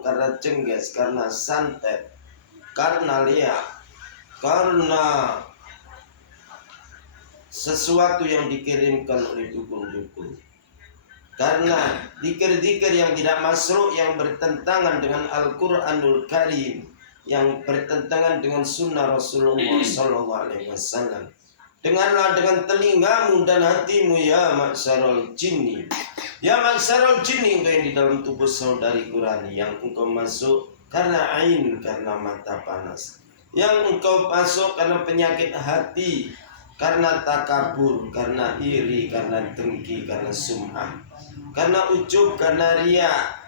mabuk, karena cengges, karena santet, karena liak, karena sesuatu yang dikirimkan oleh dukun-dukun, karena zikir-zikir yang tidak masuk, yang bertentangan dengan Al-Quranul Karim, yang bertentangan dengan sunnah Rasulullah SAW. Dengarlah dengan telingamu dan hatimu ya masyarul jinni. Ya masyarul jinni, engkau yang di dalam tubuh saudari Qurani, yang engkau masuk karena ain, karena mata panas, yang engkau masuk karena penyakit hati, karena takabur, karena iri, karena dengki, karena sum'ah, karena ujub, karena riya,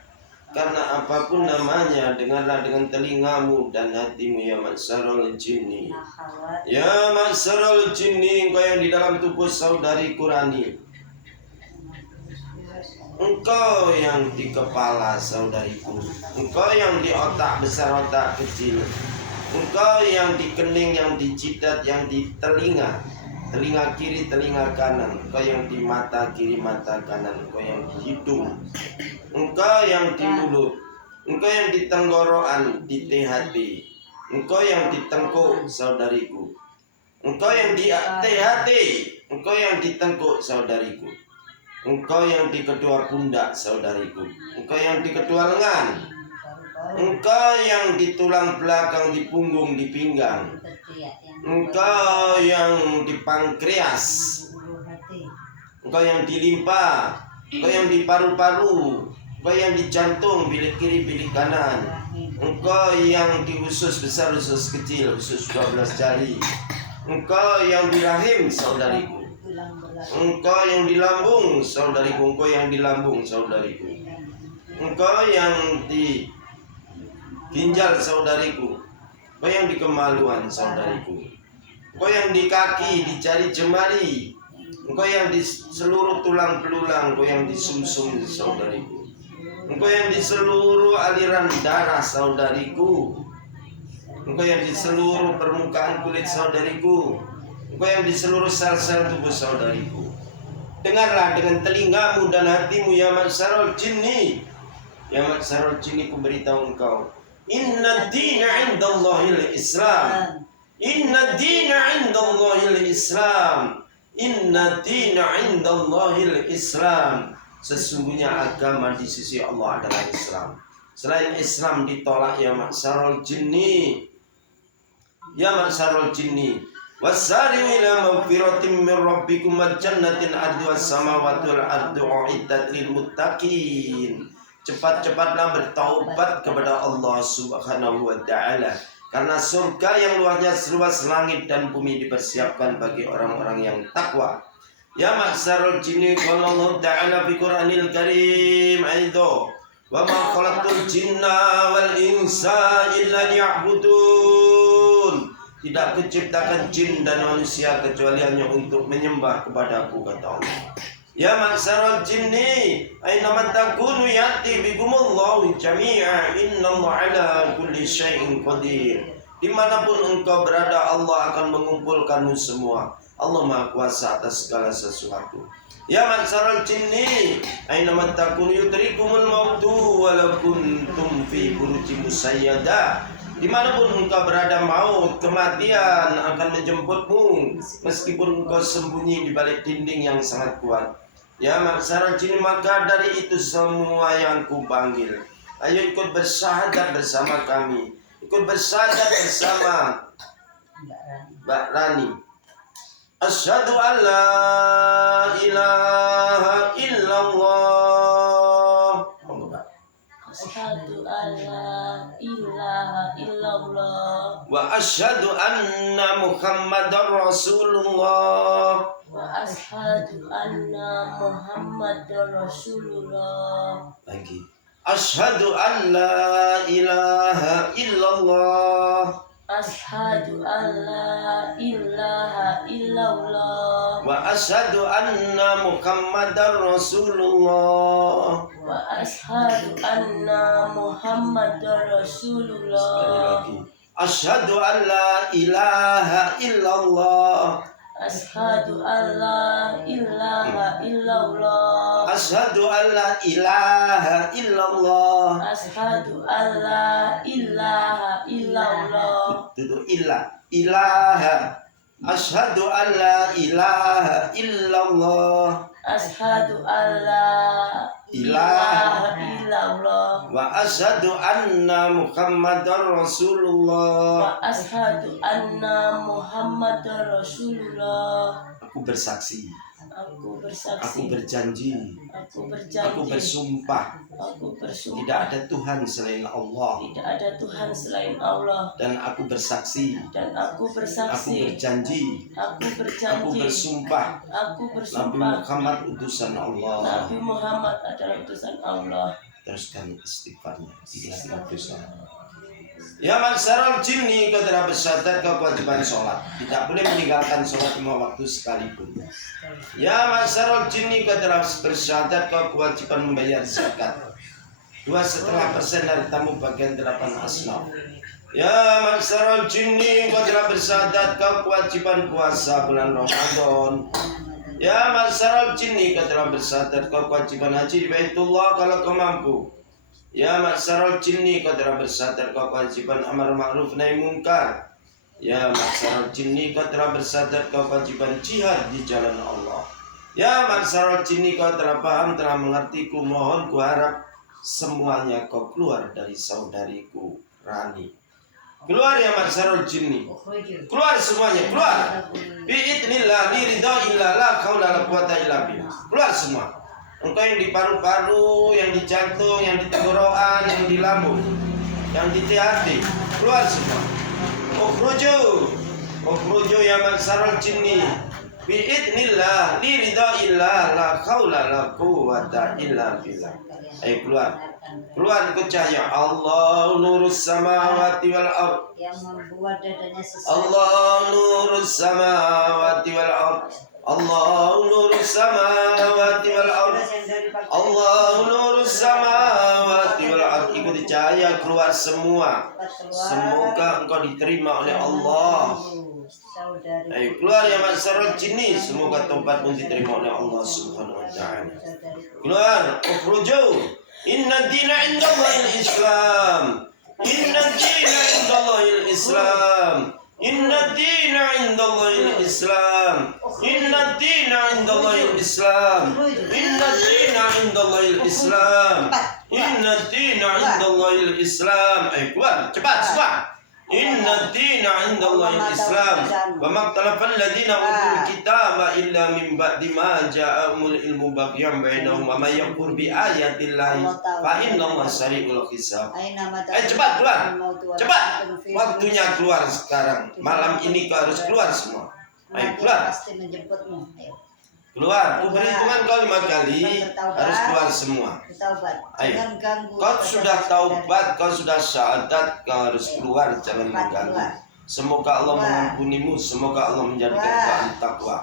karena apapun namanya. Dengarlah dengan telingamu dan hatimu ya masyarul jinni. Ya masyarul jinni, engkau yang di dalam tubuh saudari Qurani, engkau yang di kepala saudariku, engkau yang di otak besar, otak kecil, engkau yang di kening, yang di jidat, yang di telinga, telinga kiri, telinga kanan, engkau yang di mata kiri, mata kanan, engkau yang di hidung, engkau yang di mulut, engkau yang di tenggorokan, di THT, engkau yang di tengkuk saudariku, engkau yang di THT, engkau yang di tengkuk saudariku, engkau yang di kedua pundak saudariku, engkau yang di kedua lengan, engkau yang di tulang belakang, di punggung, di pinggang, engkau yang di pankreas, engkau yang di limpa, engkau yang di paru-paru, engkau yang di jantung, bilik kiri, bilik kanan, engkau yang di usus besar, usus kecil, usus 12 jari, engkau yang di rahim saudariku, engkau yang di lambung saudariku, engkau yang di lambung saudariku, engkau yang di ginjal saudariku, engkau yang di kemaluan saudariku, engkau yang di kaki, di jari jemari, engkau yang di seluruh tulang belulang, engkau yang di sumsum saudariku, engkau yang di seluruh aliran darah saudariku, engkau yang di seluruh permukaan kulit saudariku, engkau yang di seluruh sel-sel tubuh saudariku. Dengarlah dengan telingamu dan hatimu ya masyarul jinni. Ya masyarul jinni, ku beritahu engkau, inna dina indallahil Islam. Inna dina indallahil Islam. Inna dina indallahil Islam. Sesungguhnya agama di sisi Allah adalah Islam. Selain Islam ditolak ya masyarul jinni. Ya masyarul jinni, wasari'u ila magfiratin min rabbikum wa jannatin 'arduha as-samawati wal ardu u'iddat lil muttaqin. Cepat-cepatlah bertaubat kepada Allah Subhanahu wa taala, karena surga yang luasnya seluas langit dan bumi dipersiapkan bagi orang-orang yang takwa. Ya masyarul jinni, qala Allah ta'ala fi Qur'anil Karim aido, wa ma khalaqtul jinna wal insa illa liya'budun. Tidak kuciptakan jin dan manusia kecuali hanya untuk menyembah kepadaku, kata Allah. Ya masyarul jinni, aina man takunu yati bikumullahu jami'a, innallaha ala kulli syai'in qadir. Dimanapun engkau berada, Allah akan mengumpulkanmu semua. Allah Maha Kuasa atas segala sesuatu. Ya masyarul jinni, aina man takunu yudrikumul mautu walau kuntum fi burujin musayyadah. Dimanapun engkau berada, maut, kematian akan menjemputmu meskipun engkau sembunyi di balik dinding yang sangat kuat. Ya masyarul jinni, maka dari itu semua yang kupanggil, ayo ikut bersyahadat bersama kami, ikut bersyahadat bersama Mbak Rani. Asyhadu an la ilaha illallah. Asyhadu an la ilaha illallah Wa asyhadu anna Muhammadar Rasulullah. wa asyhadu anna Muhammadar Rasulullah. Lagi. Asyhadu an la ilaha illallah. Asyhadu an la ilaha illallah Wa asyhadu anna Muhammadar Rasulullah. wa asyhadu anna Muhammadar Sekali Rasulullah. lagi. Asyhadu an la ilaha illallah. Ashhadu an la ilaha illallah. Asyhadu an la ilaha illallah. Ashhadu an la ilaha illallah. Itu ilaha. Asyhadu an la ilaha illallah. Ashhadu an la ilaha illallah. Wa asyhadu anna Muhammadar Rasulullah. Wa ashhadu anna Muhammadar Rasulullah. Aku bersaksi. Aku Aku bersaksi. berjanji. Aku Aku berjanji. bersumpah. Aku Tidak bersumpah. ada Tuhan selain Allah. Tidak ada Tuhan selain Allah. Dan aku bersaksi. Dan aku Aku bersaksi. berjanji. Aku Aku berjanji. bersumpah. Aku Nabi bersumpah. Muhammad utusan Allah. Nabi Muhammad adalah utusan Allah. Teruskan istighfarnya. Istighfar dosa. Ya masyarul jinni, kau telah bersyahadat kau kewajiban sholat. Tidak boleh meninggalkan sholat 5 waktu sekalipun. Ya masyarul jinni, kau telah bersyahadat kau kewajiban membayar zakat 2,5% dari tamu bagian 8 asnaf. Ya masyarul jinni, kau telah bersyahadat kau kewajiban puasa bulan Ramadan. Ya masyarul jinni, kau telah bersyahadat kau kewajiban haji di Baitullah kalau kau mampu. Ya masyarul jinni, kau telah bersyahadat kau kewajiban amar ma'ruf nahi munkar. Ya masyarul jinni, kau telah bersyahadat kau kewajiban jihad di jalan Allah. Ya masyarul jinni, kau telah paham, telah mengerti, ku mohon, ku harap semuanya kau keluar dari saudariku Rani. Keluar ya masyarul jinni. Keluar semuanya, keluar. Bi'idnillah, biridha'illah, la haula la quwata illa billah. Keluar semua. Engkau yang di paru-paru, yang di jantung, yang di tenggorokan, yang di lambung, yang di hati, keluar semua. Ukhruju ya masyarul jinni. Bi'idnillah, biridha'illah, la haula la quwata illa billah. Ayo keluar. Keluar ke cahaya Allah nurus samawati wal ard. Yang membuat dadanya sesak. Allah nurus samawati wal ard. Allah nurus samawati wal ard. Allah nurus samawati wal ard. Ikuti cahaya keluar semua. Semoga engkau diterima oleh Allah. Ayo keluar ya masyarul jinni. Semoga tobatmu diterima oleh Allah Subhanahu wa taala. Keluar. Ukhruju. Inna dina indallahil Islam. Inna dina indallahil Islam. Inna dina indallahil Islam. Inna dina indallahil Islam. Inna dina indallahil Islam. Inna dina indallahil Islam. Ayo keluar cepat semua. Inna dina indallahil Islam. Wa maktalafal ladina utul kitaba illa min ba'di ma ja'ahumul ilmu baghyan bainahum wa may yakfur bi ayatillahi fa innallaha sari'ul hisab. Cepat keluar. Cepat. Waktunya keluar sekarang. Malam ini kau harus keluar semua. Ayo keluar. Pasti menjemputmu. Ayo. Keluar. Ku beri hitungan kau 5 kali. Harus keluar semua. Bertaubat. Ayo. Jangan ganggu. Kau sudah taubat, kau sudah syahadat, kau harus keluar, jangan mengganggu. Semoga Allah mengampunimu, semoga Allah menjadikan kau ahli takwa.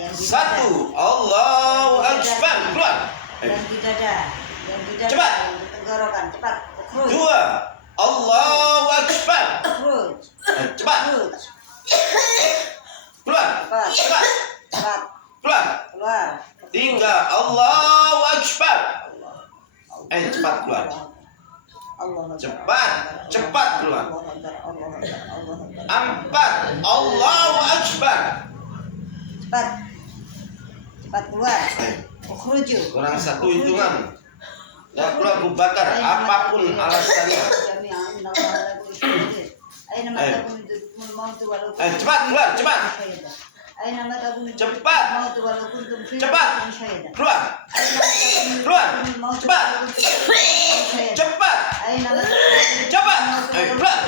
Yang di Satu, Allahu Akbar, keluar. Yang di dada. Yang di dada. Cepat. Yang di tenggorokan. Cepat. Ukhruj. Dua, Allahu Akbar. Ukhruj. Cepat, Ukhruj. keluar. Cepat. Cepat, Cepat. keluar. Keluar. Tiga, Allahu Akbar. Cepat keluar. Cepat, cepat keluar. Empat, Allahu Akbar. Cepat. Cepat keluar. Ukhruju. Kurang satu hitungan. Ya keluar Abu Bakar, apapun alasannya. Cepat keluar, cepat. Cepat. Cepat. Keluar. Keluar. Cepat. Cepat. Cepat. Keluar. Keluar. Cepat. Cepat.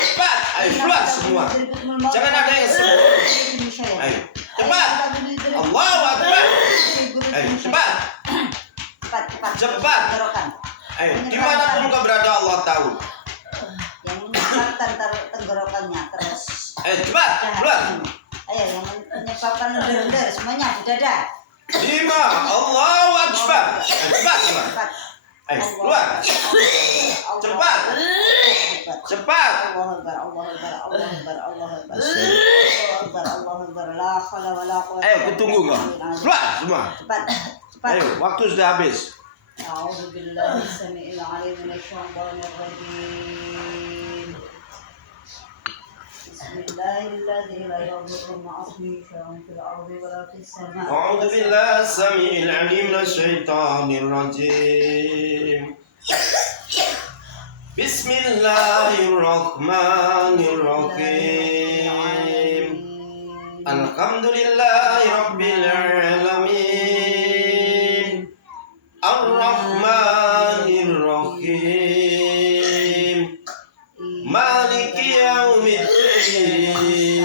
Cepat. Ayo keluar semua. Jangan ada yang sembuh. Ayo. Cepat. Allahu Akbar. Ayo cepat. Cepat. Ayo dimanapun kau berada Allah tahu. Yang menyebabkan tenggorokannya terus. Ayo cepat. Keluar. Ayo yang menyebabkan lendir-lendir semuanya di dada. 5, Allahu Akbar. Cepat keluar. Cepat. Ayo keluar. Cepat. Cepat. Allahu Akbar, Allahu Akbar, Allahu Akbar, Allahu Akbar. Asyhadu. Allahu Akbar, Allahu Akbar. La haula wala quwwata. Ayo, kutunggu kau. Keluar semua. Cepat, cepat. Ayo, waktu sudah habis. A'udzu billahi samii'il 'aliim minasyaitonir rajiim. Bismillahirrahmanirrahim. La yadurru ma'a ismihi syai'un fil ardi wa la fis samaa'i. أعوذ بالله السميع العليم من الشيطان الرجيم. بسم الله الرحمن الرحيم. الحمد لله رب العالمين. الرحمن الرحيم. مالك يوم الدين.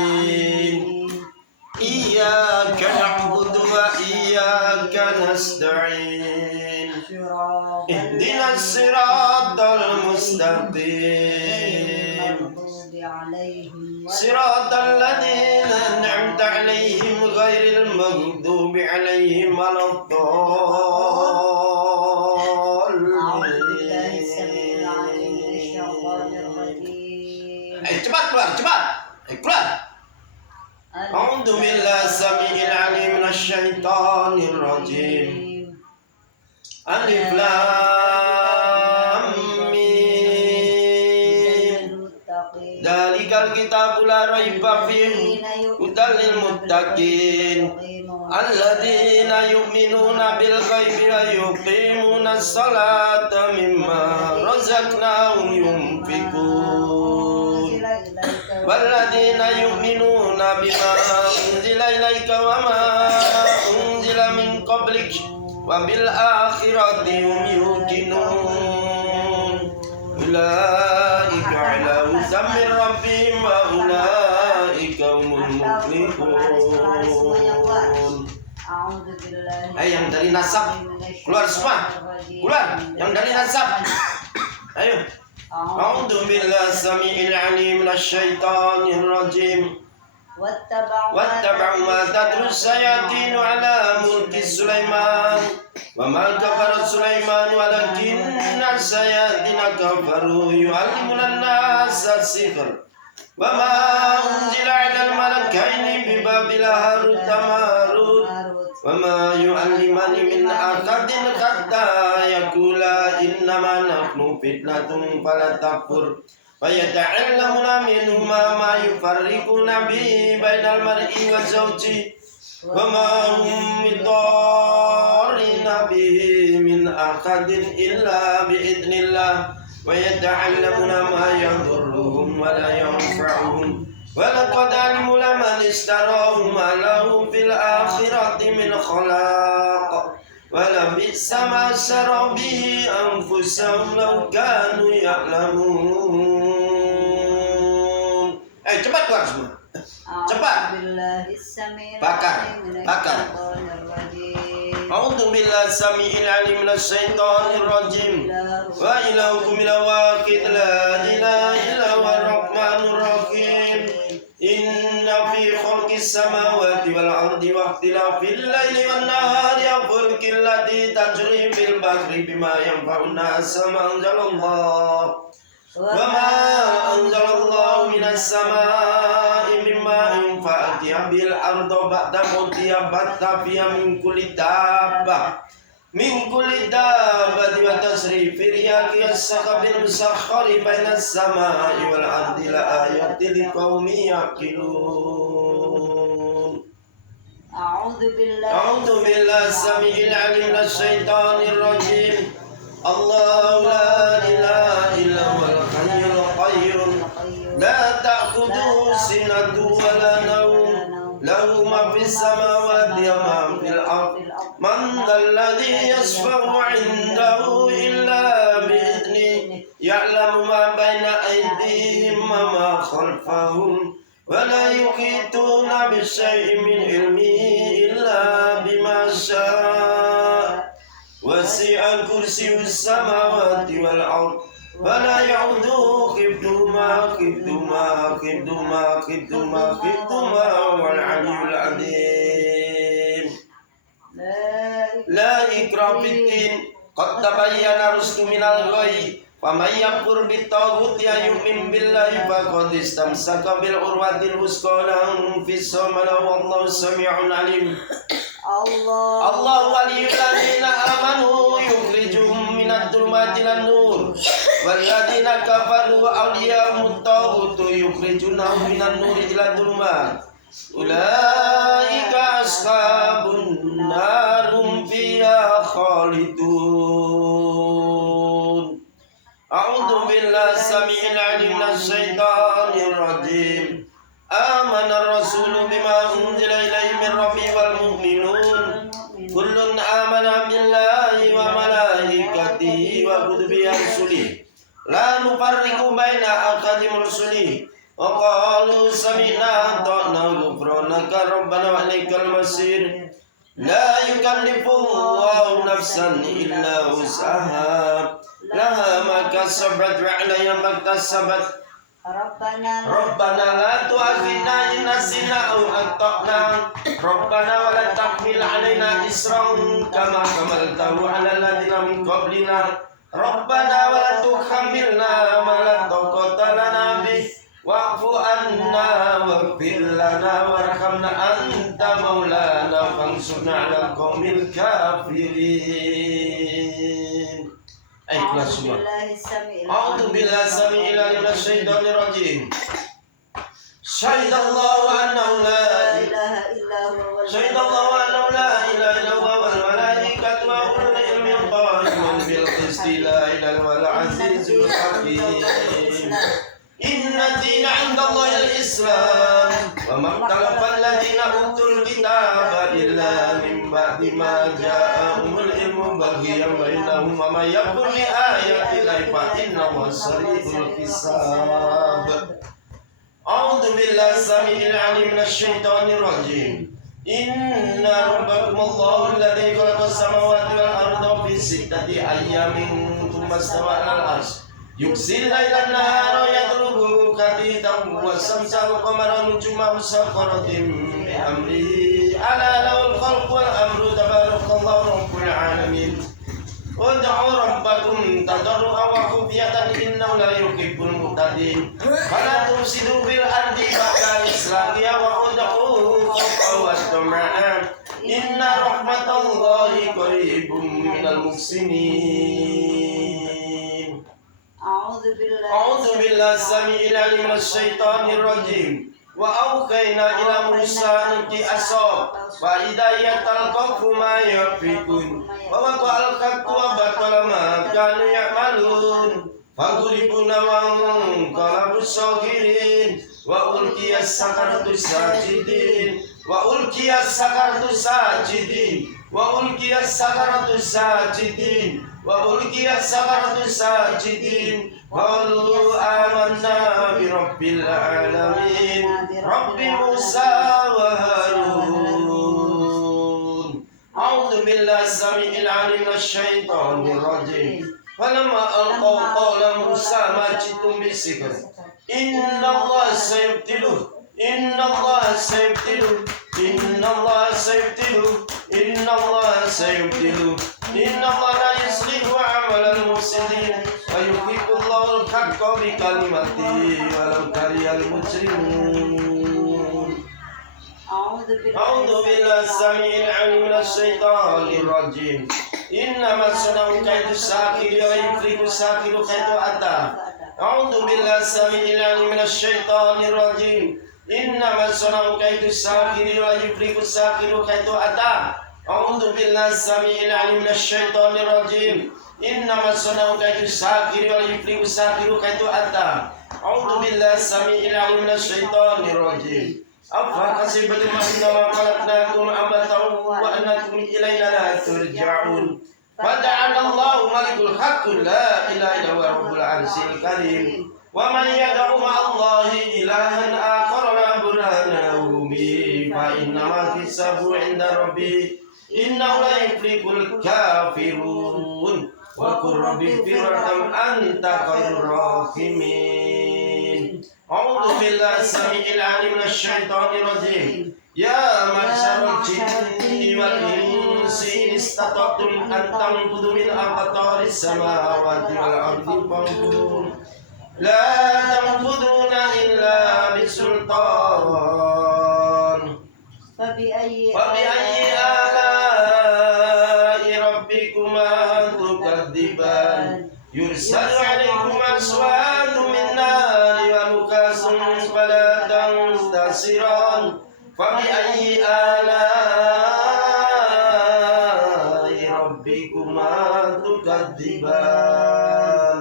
إياك نعبد وإياك نستعين. اهدنا الصراط المستقيم. صراط الذين أنعمت عليهم غير المغضوب عليهم ولا الضالين. cepat keluar, cepat. Keluar. أعوذ بالله السميع العليم من الشيطان الرجيم. ألف لام ميم. ذلك الكتاب لا ريب فيه هدى للمتقين الذين يؤمنون بالغيب ويقيمون الصلاة مما رزقناهم ينفقون والذين يؤمنون بما أنزل إليك وما أنزل من قبلك وبالآخرة هم يوقنون أولئك على هدى من ربهم وأولئك هم المفلحون. Ayo yang dari nasab keluar semua, keluar yang dari nasab. Ayo. A'udzu billahi samii'il 'aliim minasyaitonir rajiim. واتبعوا ما تتلو الشياطين على ملك سليمان وما كفر سليمان ولكن الشياطين كفروا يعلمون الناس السحر وما أنزل على الملكين ببابل هاروت وماروت وما يعلمان من أحد حتى يقولا إنما نحن فتنة فلا تكفر فيتعلمون منهما ما يفرقون به بين المرء وزوجه وما هم بضارين به من أحد إلا بإذن الله ويتعلمون ما يضرهم ولا ينفعهم ولقد علموا لمن اشتراه ما له في الآخرة من خلاق ولبئس ما شروا به أنفسهم لو كانوا يعلمون. Cepat keluar semua. Cepat. Bakar. Bakar. A'udzu billahi samii'il 'aliim minasyaitonir rajiim. Wa ilahukum ilahun wahid la ilaha illa huwar rahmanur rahim. Inna fi khalqis samawati wal ardi wa ikhtilafil laili wan nahari fulkil lati tajri fil bahri bima yanfa'un nas ma anzalallahu wa ma anzalallahu minas samaa'i mimma yanfa'u bil ardi ba'da mawtiha batta fiha min kulli dabbati wa tasrifir riyahi as-sahabil musakhkhari bainas samaa'i wal ardi la ayatin liqaumin yaqilun. A'udzu billahi samii'il 'aliim minasyaitonir rajiim. Allahu la ilaha illa huwal hayyul qayyum la ta'khudhuhu sinatun wa la nawm lahu ma fis samawati wa ma fil ardi man alladhi yashfa'u 'indahu illa bi'idhnihi ya'lamu ma baina aydihim wa ma khalfahum wa la yuhituna bi syai'in min ilmihi illa bima syaa wasi'a kursiyyus samawati wal ardh wa la ya'uduhu hifdhuhuma wal 'aliyyul 'azim. La ikraha fid din qad tabayyana rusdu minal ghayy Wa may yakfur bit-taghut ya yu'min billahi faqad istamsaka bil urwatil wusqa la infisama lahu wallahu samii'un 'alim. Allahu waliyul ladzina amanu yukhrijuhum minadh dhulumati ilan nur wal ladzina kafaru awliya'uhum at-taghut yukhrijunahum minan nuri ila dhulumat ulaika ashabun nar hum fiha khalidun. A'udzu billahi samii'il 'aliim minasy syaithaanir rajiim. Amana ar-rasulu bima unzila ilaihi min rabbihi wal mu'minun kullun amana billahi wa malaikatihi wa kutubihi wa rusulihi la nufarriqu baina ahadin min rusulihi wa qalu sami'na wa ata'na ghufranaka rabbana wa ilaikal masir. La yukallifu Allahu nafsan illa wus'aha laha ma kasabat wa 'alayha ma iktasabat. Rabbana la tu'akhidna in nasina aw akhtana Rabbana wa la tahmil 'alaina isran kama hamaltahu 'alal ladzina min qablina Rabbana wa la tuhammilna ma la taqata lana bih wa'fu 'anna waghfir lana warhamna anta maulana fansurna 'alal qaumil kafirin. Ikhlas semua. A'udzu billahi samii'il 'aliim minasy syaithaanir rajiim. Syahidallahu annahu la ilaha illa huwa wal malaikatu wa ulul ilmi qa'iman bil qisti la ilaha wal azizul hakim. Inna dina 'indallahi al-islam wa maktalafal ladzina utul kitaba illa min ba'di ma ja'ahumul ilmu baghyan bainahum wa may yakfur bi ayati llahi fa innahu sari'ul hisab. A'udzu billahi samii'il 'aliim minasy syaithaanir rajiim. Inna rabbakumullahu alladzi khalaqas samawati wal arda fi sittati ayyamin tsumma istawa 'alal 'arsy yuksil lailan nahara yatlubu qatitan wa samsa wal qamara nujuman musakhkharatin bi amrihi ala lahul khalqu wal amru tabarakallahu rabbul alamin. Ud'u rabbakum tadarru'an wa khufyatan innahu la yuhibbul mu'tadin. Fala tufsidu bil ardi ba'da islahiha wa ud'u khawfan wa tama'an. Inna rahmatallahi qaribun minal muhsinin. A'udzu billahi samii'il 'aliim minasy syaithaanir rajiim. Wa awhayna ila Musa nuti asab wa idza talqafu ma yafikun wa waqa'al haqqu wa batala ma kanu ya'malun faghribuna wa qalabu sagirin wa ulqiyas sakaratu sajidin wa ulqiyas sakaratu sajidin wa ulqiyas sakaratu sajidin wa ulqiyas sakaratu sajidin qalu amanna bi rabbil alamin rabbi Musa wa Harun. A'udzu billahi samii'il 'aliim minasy syaithaanir rajiim. Falamma alqaw qala Musa ma ji'tum bisikr innallaha sayabtiluh innallaha sayabtiluh innallaha sayabtiluh innallaha sayabtiluh innallaha la yuslihu 'amalal mufsidin wa yuhibbullahu al-haqqa bi kalimatihi walau karihal mujrimun. A'udzu billahi samii'il 'aliim minasy syaithaanir rajiim. Innama sunau kaidu sakiri wa yufliku sakiru kaidu ata. A'udzu billahi samii'il 'aliim minasy syaithaanir rajiim. Innama sunau kaidu sakiri wa yufliku sakiru kaidu ata. A'udzu billahi samii'il 'aliim minasy syaithaanir rajiim. Innama sunau kaidu sakiri wa yufliku sakiru kaidu ata. A'udzu billahi samii'il 'aliim minasy syaithaanir rajiim. Afa hasibtum annama khalaqnakum abathan wa annakum ilayna la turja'un. Fata'ala Allahu malikul haqqul la ilaha illa huwa rabbul 'arsyil karim. Wa man yad'u ma'allahi ilahan akhar la burhana lahu bihi fa innama hisabuhu 'inda rabbih innahu la yuflihul kafirun. Wa qur rabbi firham anta khairur rahimin. A'udzu billahi samii'il 'aliim minasy syaithaanir rajiim. Ya masyarul jinni wal insi in istata'tum an tanfudu min aqtaris samawati wal ardi fanfudu la tanfuduna illa bisultan. فبأي آلاء ربكما تكذبان يرسل عليكم أصوات من نار ونكاس فلا تنتصران فبأي آلاء ربكما تكذبان.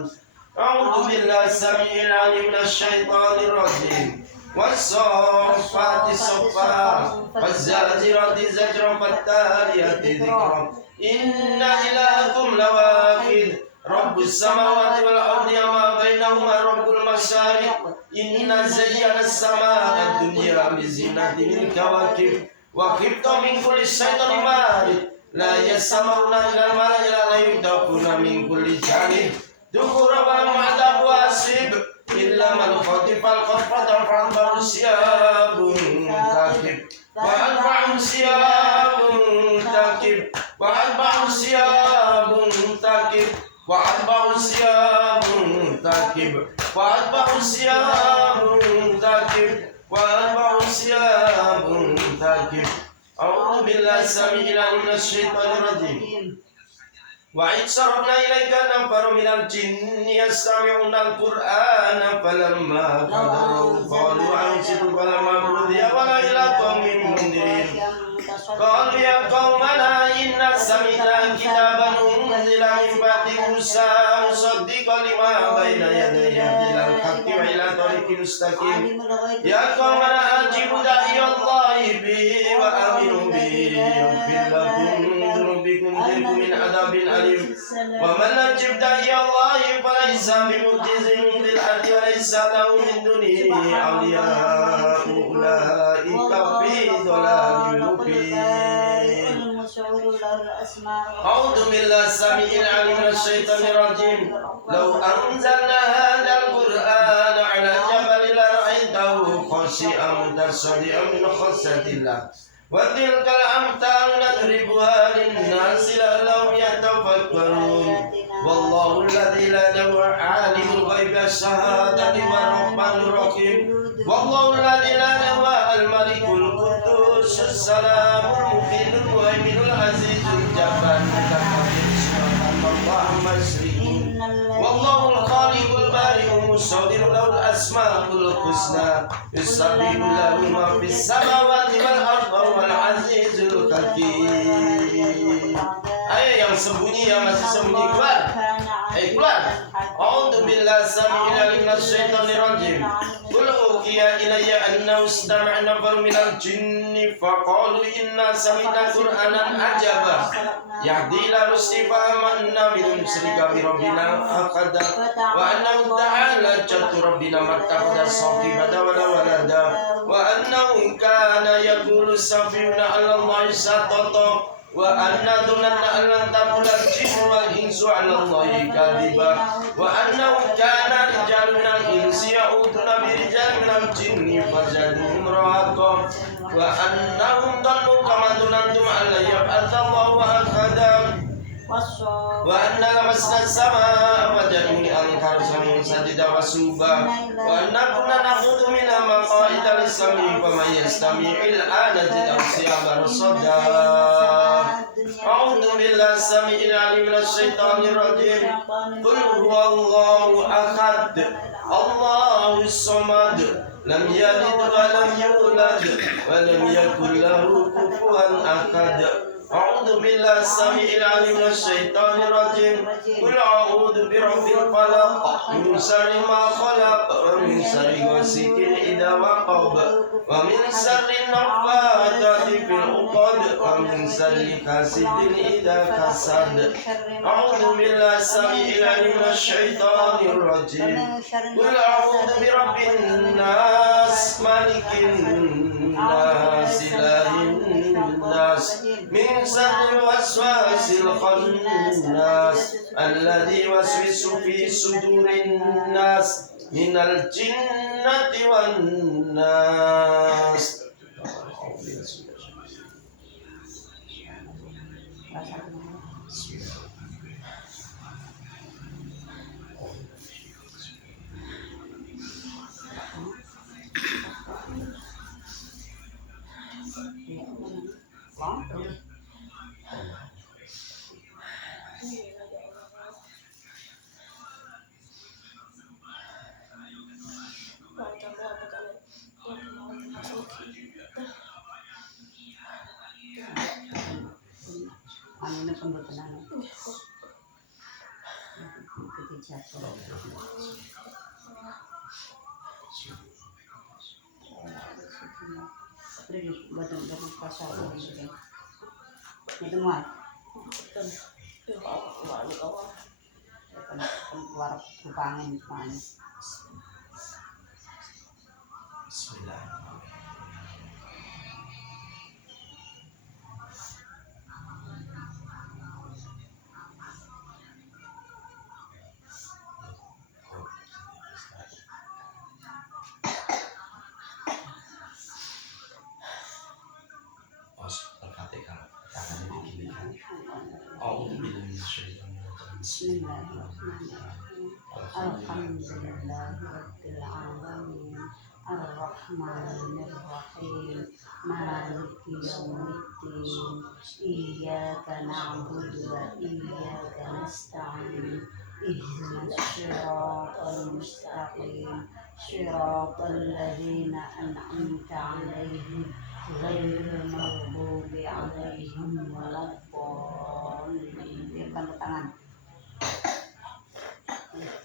أعوذ بالله السميع العليم من الشيطان الرجيم. والصافات صفا فالزاجرات زجرا فالتاليات ذكرا إن إلهكم لواحد رب السماوات والأرض وما بينهما رب المشارق إنا زينا السماء الدنيا بزينة الكواكب وخفت من كل شيطان مارد لا يسمعون إلى الملأ لا يدعون من كل جانب دخول ولم عذاب واسب إلا من خطف الخطفة فأتبعه شهاب ثاقب وأتبعه شهاب ثاقب وأتبعه شهاب ثاقب وأتبعه شهاب ثاقب وأتبعه شهاب ثاقب وأتبعه شهاب ثاقب. أعوذ بالله السميع العليم من الشيطان الرجيم. وإذ صرفنا إليك نفر من الجن يستمعون القرآن فلما حضروا قالوا أنصتوا فلما قضي ولوا إلى قوم منذرين قالوا يا قومنا إنا سمعنا كتابا أنزل من بعد موسى مصدقا لما بين يديه إلى الحق وإلى طريق مستقيم يا قومنا أجيبوا داعي الله به وآمنوا به يغفر لكم ذنوبكم من عذاب أليم ومن لم يجب داعي الله فليس بمعجز في الأرض وليس له من دونه أولياء أولئك في ضلال مبين. أعوذ بالله السميع العليم من الشيطان الرجيم. لو أنزلنا هذا القرآن على جبل لرأيته خاشعا متصدعا من خشية الله وتلك الأمثال نضربها للناس لعلهم يتفكرون والله الذي لا هو عالم الغيب الشهادة والرحمن الرحيم والله الذي لا هو الملك القدوس السلام المؤمن المهيمن العزيز الجبار المتكبر سبحان الله عما يشركون والله الخالق البارئ المصور له الأسماء الحسنى يسبح له ما في السماوات والأرض وهو العزيز الحكيم. Ayo yang sembunyi, yang masih sembunyi keluar. Ayo keluar. A'udzu billahi samil alim minasyaitonir rajim. Qul uhiya ilayya annahu istama'a nafarun minal jinni faqalu inna sami'na qur'anan ajaba yahdi ila rusdi famanna min musyrika bi rabbina aqada wa annahu ta'ala jaddu rabbina mattakhadha sahibata wala walada wa annahu kana yaqulu safiyuna 'ala allahi satata wa anna dunanna allan tabul jinnu wal insu 'ala allahi kadiba wa annahu kana rijalun minal insi ya'uduna bi rijalin minal jinni fazaduhum rahaqa wa annahum dhallu kama dunantum alla yab'atha allahu ahada wa anna lamasna as-samaa wa ja'alni al-karsan sajida wa suba wa anna kunna nakhudhu minha maqa'ida lis-sami' fa man yastami'il ana tajsi'a rasada. A'udzu billahi samil alim minasyaitonir rajim. Qul huwallahu ahad Allahus samad lam yalid wa lam yulad wa lam yakul lahu kufuwan ahad. A'udzu billahi samil alim minasyaitonir rajim. Qul a'udzu birabbil falaq min syarri ma khalaq wa min syarri ghasiqin idza waqab wa min syarri naffathati fil 'uqad wa min syarri hasidin idza hasad. A'udzu billahi samil alim minasyaitonir rajim. Qul a'udzu birabbin nas malikin nas ilahin nas min syarril waswasil khannas alladzi yuwaswisu fi sudurin nas minal jinnati wan nas. Rasa dulu. Iya, lompat. Ini pembuatan ketiga. Terus badan pasal itu mah keluar angin mana? Bismillahirrahmanirrahim. Bismillahirrahmanirrahim. Alhamdulillahirabbil alamin. Ar-Rahmanir-Rahim. Maliki yaumiddin. Iyyaka na'budu wa iyyaka nasta'in. Ihdinas siratal mustaqim. Siratal ladzina an'amta 'alaihim ghairil maghdubi 'alaihim waladdallin. Tiupkan ke tangan.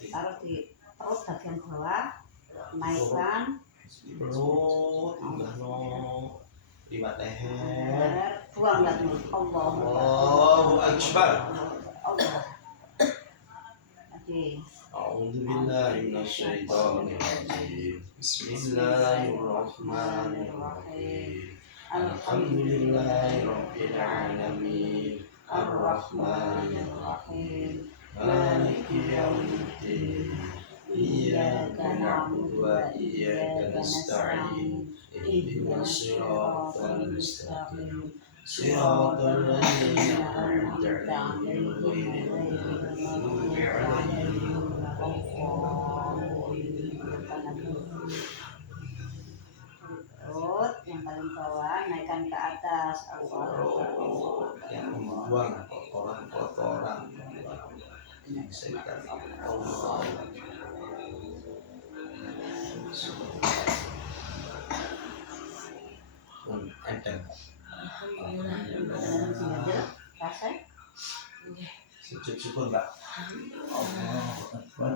Taruh di perut bagian bawah, naikkan Perut, liwat leher. buang lagi. Allahu Akbar. Allah. Lagi. A'udzubillahi minasyaitonirrajim. Bismillahirrahmanirrahim. Alhamdulillahirabbil alamin. Ar-Rahmanir-Rahim. Maliki yaumiddin. Iyyaka na'budu wa iyyaka nasta'in. Ihdinas siratal mustaqim. Siratal ladzina an'amta 'alaihim ghairil maghdubi 'alaihim Perut yang paling bawah naikkan ke atas. Allah. yang membuang kotoran-kotoran setan Allah. Enteng. Rasa? Sujud syukur Mbak. Allah Akbar.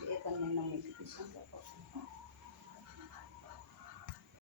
Dia akan minum itu bisa.